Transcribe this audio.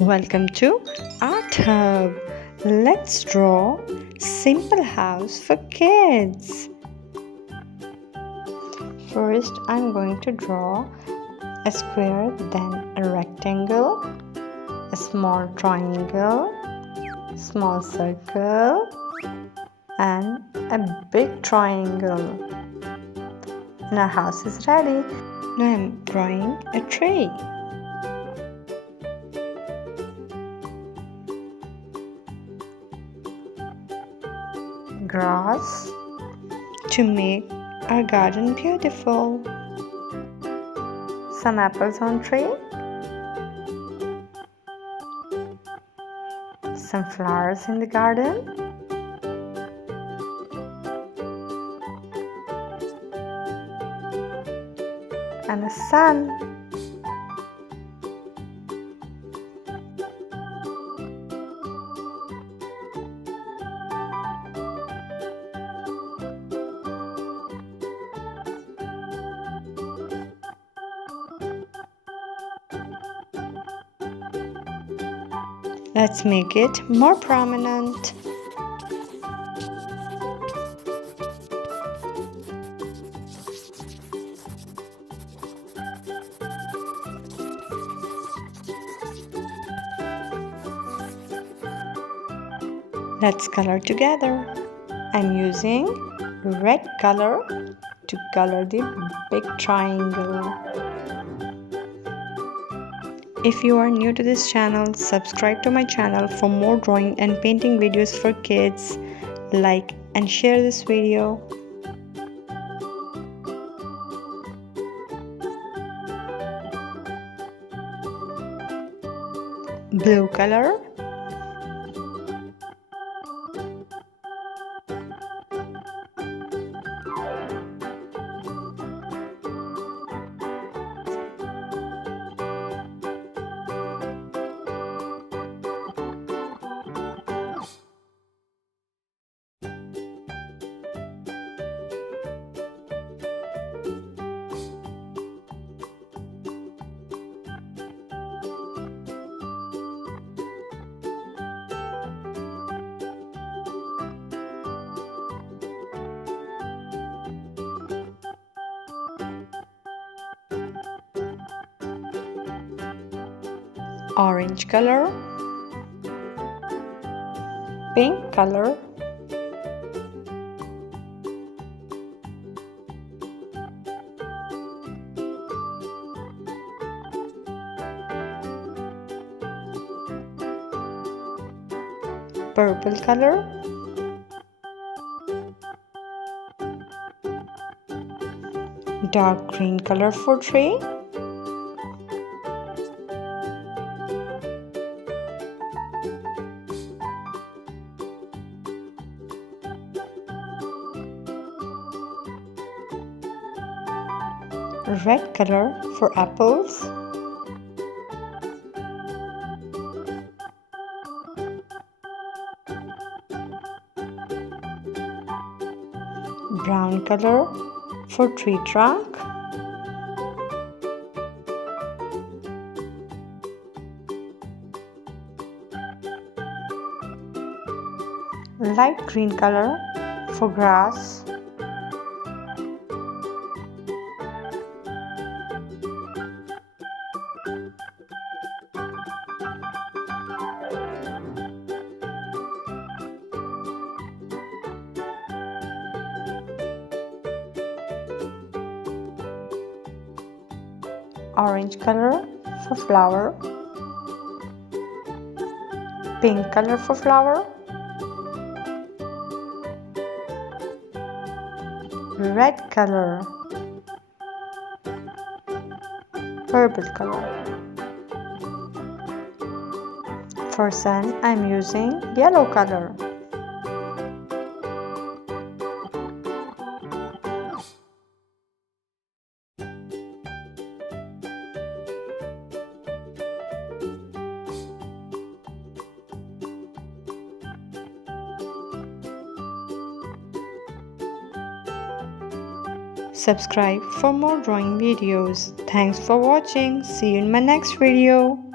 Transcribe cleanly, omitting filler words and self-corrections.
Welcome to Art Hub. Let's draw simple house for kids. First, I'm going to draw a square, then a rectangle, a small triangle, small circle, and a big triangle. And our house is ready. Now I'm drawing a tree. Grass to make our garden beautiful. Some apples on tree. Some flowers in the garden. And the sun. Let's make it more prominent. Let's color together. I'm using red color to color the big triangle. If you are new to this channel, subscribe to my channel for more drawing and painting videos for kids. Like and share this video. Blue color. Orange color, pink color, purple color, dark green color for tree, red color for apples, brown color for tree trunk, light green color for grass, orange color for flower, pink color for flower, red color, purple color. For sun, I'm using yellow color. Subscribe for more drawing videos. Thanks for watching. See you in my next video.